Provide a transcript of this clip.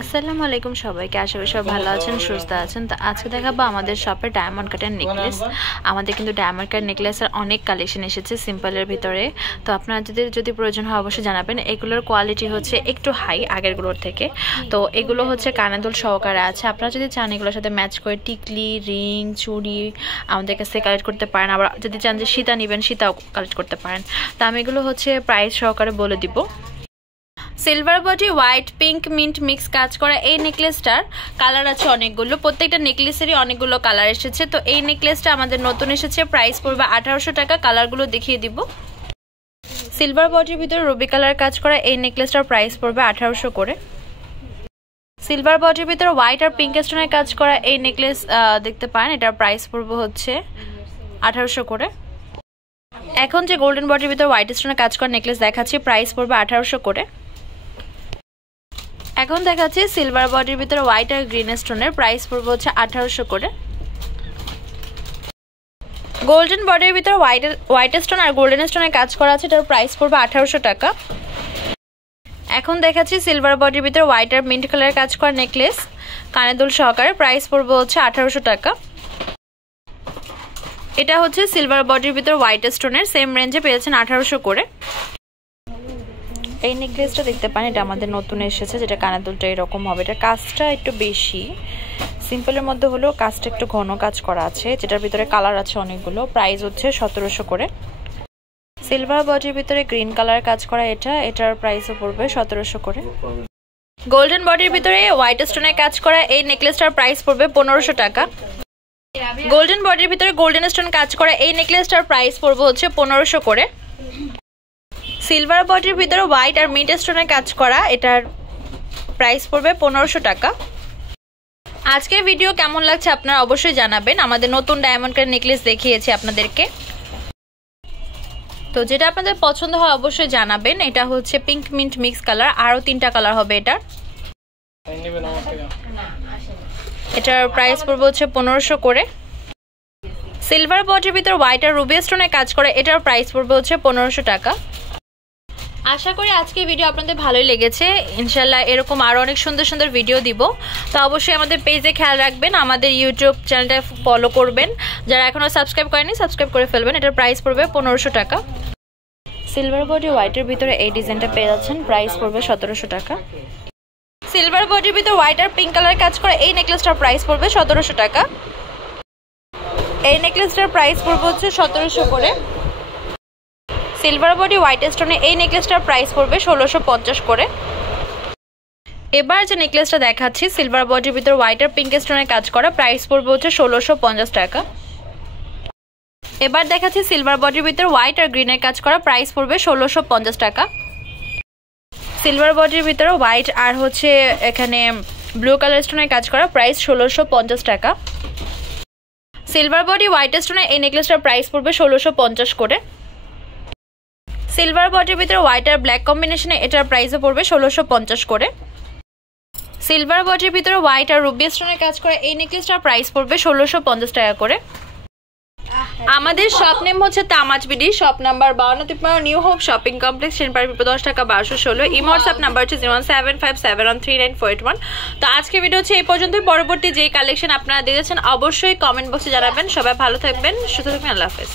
আসসালামু আলাইকুম সবাইকে, আশা করি সবাই ভালো আছেন, সুস্থ আছেন। তো আজকে দেখাবো আমাদের শপে ডায়মন্ড কাটের নেকলেস। আমাদের কিন্তু ডায়মন্ড কাট নেকলেসের অনেক কালেকশন এসেছে সিম্পলের ভিতরে। তো আপনারা যদি প্রয়োজন হয় অবশ্যই জানাবেন। এগুলোর কোয়ালিটি হচ্ছে একটু হাই আগেরগুলোর থেকে। তো এগুলো হচ্ছে কানের সহকারে আছে। আপনারা যদি চান এগুলোর সাথে ম্যাচ করে টিকলি, রিং, চুড়ি আমাদের কাছে কালেক্ট করতে পারেন। আবার যদি চান যে সীতা নেবেন, সীতাও কালেক্ট করতে পারেন। তো আমি এগুলো হচ্ছে প্রাইস সহকারে বলে দিব। Silver body, white, pink, mint mix কাজ করা এই নেকলেসটার কালার আছে অনেকগুলো। প্রত্যেকটা নেকলেসেরই অনেকগুলো কালার এসেছে। তো এই নেকলেসটা আমাদের নতুন এসেছে, প্রাইস পড়বে 1800 টাকা। কালারগুলো দেখিয়ে দিব। সিলভার বডির ভিতরে রুবি কালার কাজ করা এই নেকলেসটার প্রাইস পড়বে 1800 করে। সিলভার বডির ভিতরে হোয়াইট আর পিঙ্ক স্টোনের কাজ করা এই নেকলেস দেখতে পারেন, এটার প্রাইস পড়বে হচ্ছে 1800 করে। এখন যে গোল্ডেন বডির ভিতরে হোয়াইট স্টোনের কাজ করা নেকলেস দেখাচ্ছি, প্রাইস পড়বে 1800 করে। এখন দেখাচ্ছি সিলভার বডির ভিতরে হোয়াইট আর গ্রিন স্টোনের, প্রাইস পড়বে হচ্ছে 1800 করে। গোল্ডেন বডির ভিতরে হোয়াইট স্টোন আর গোল্ডেন স্টোনের কাজ করা আছে, এটার প্রাইস পড়বে 1800 টাকা। এখন দেখাচ্ছি সিলভার বডির ভিতরে হোয়াইট আর মিন্ট কালারের কাজ করা নেকলেস কানের দুল সহকারে, প্রাইস পড়বে হচ্ছে 1800 টাকা। এটা হচ্ছে সিলভার বডির ভিতরে হোয়াইট স্টোনের, সেম রেঞ্জে পেয়েছেন 1800 করে। এই নেকলেসটা দেখতে পান, এটা আমাদের নতুন এসেছে, যেটা কানের দুলটা এরকম হবে। এটা কাজটা একটু বেশি, সিম্পলের মধ্যে হলেও কাজটা একটু ঘন কাজ করা আছে, যেটার ভিতরে কালার আছে অনেকগুলো। প্রাইস হচ্ছে 1700 করে। সিলভার বডির ভিতরে গ্রিন কালার কাজ করা এটার প্রাইসও পড়বে 1700 করে। গোল্ডেন বডির ভিতরে হোয়াইট স্টোনের কাজ করা এই নেকলেসটার প্রাইস পড়বে 1500 টাকা। গোল্ডেন বডির ভিতরে গোল্ডেন স্টোন কাজ করা এই নেকলেসটার প্রাইস পড়বে হচ্ছে 1500 করে। সিলভার বডির ভিতরে হোয়াইট আর মিন্ট স্টোনের কাজ করা এটার প্রাইস পড়বে 1500 টাকা। আজকের ভিডিও কেমন লাগছে আপনারা অবশ্যই জানাবেন। আমাদের নতুন ডায়মন্ড কাট নেকলেস দেখিয়েছি আপনাদেরকে, তো যেটা আপনাদের পছন্দ হয় অবশ্যই জানাবেন। এটা হচ্ছে পিঙ্ক মিন্ট মিক্স কালার, আরও 3টা কালার হবে এটার প্রাইস পড়বে হচ্ছে 1500 করে। সিলভার বডির ভিতরে হোয়াইট আর রুবি স্টোনের কাজ করে এটার প্রাইস পড়বে হচ্ছে 1500 টাকা। আশা করি আজকের ভিডিও আপনাদের ভালোই লেগেছে। ইনশাল্লাহ এরকম আরও অনেক সুন্দর সুন্দর ভিডিও দিব। তো অবশ্যই আমাদের পেজে খেয়াল রাখবেন, আমাদের ইউটিউব চ্যানেলটা ফলো করবেন। যারা এখনও সাবস্ক্রাইব করেনি সাবস্ক্রাইব করে ফেলবেন। এটার প্রাইস পড়বে 1500 টাকা। সিলভার বডি হোয়াইটের ভিতরে এই ডিজাইনটা পেয়ে যাচ্ছেন, প্রাইস পড়বে 1700 টাকা। সিলভার বডির ভিতরে হোয়াইট আর পিঙ্ক কালার কাজ করে এই নেকলেসটার প্রাইস পড়বে 1700 টাকা। এই নেকলেসটার প্রাইস পড়বে হচ্ছে 1700 করে। সিলভার বডি হোয়াইট স্টোনে এই নেকলেসটার প্রাইস পড়বে 1650 করে। এবার যে নেকলেসটা দেখাচ্ছি সিলভার বডির ভিতরে হোয়াইট আর পিঙ্ক স্টোনের কাজ করা, প্রাইস পড়বে হচ্ছে 1650 টাকা। এবার দেখাচ্ছি সিলভার বডির ভিতরে হোয়াইট আর গ্রিনের কাজ করা, প্রাইস পড়বে 1650 টাকা। সিলভার বডির ভিতরে হোয়াইট আর হচ্ছে এখানে ব্লু কালার স্টোনের কাজ করা, প্রাইস 1650 টাকা। সিলভার বডি হোয়াইট স্টোনে এই নেকলেসটার প্রাইস পড়বে 1650 করে। সিলভার বডির ভিতরে হোয়াইট আর ব্ল্যাক কম্বিনেশনে এটার প্রাইসও পড়বে 1650 করে। সিলভার বডির ভিতরে হোয়াইট আর রুবি স্টোনের কাজ করে এই নেকলেসটার প্রাইস পড়বে 1650 টাকা করে। আমাদের শপ নেম হচ্ছে তামাজ BD, shop number 52 New Hope shopping complex, Senpara 10 Dhaka 1216। Imo WhatsApp number হচ্ছে 01757139481। তো আজকে ভিডিও হচ্ছে এই পর্যন্তই। পরবর্তী যেই কালেকশন আপনারা দেখেছেন অবশ্যই কমেন্ট বক্সে জানাবেন। সবাই ভালো থাকবেন, সুস্থ থাকবেন। আল্লাহ হাফেজ।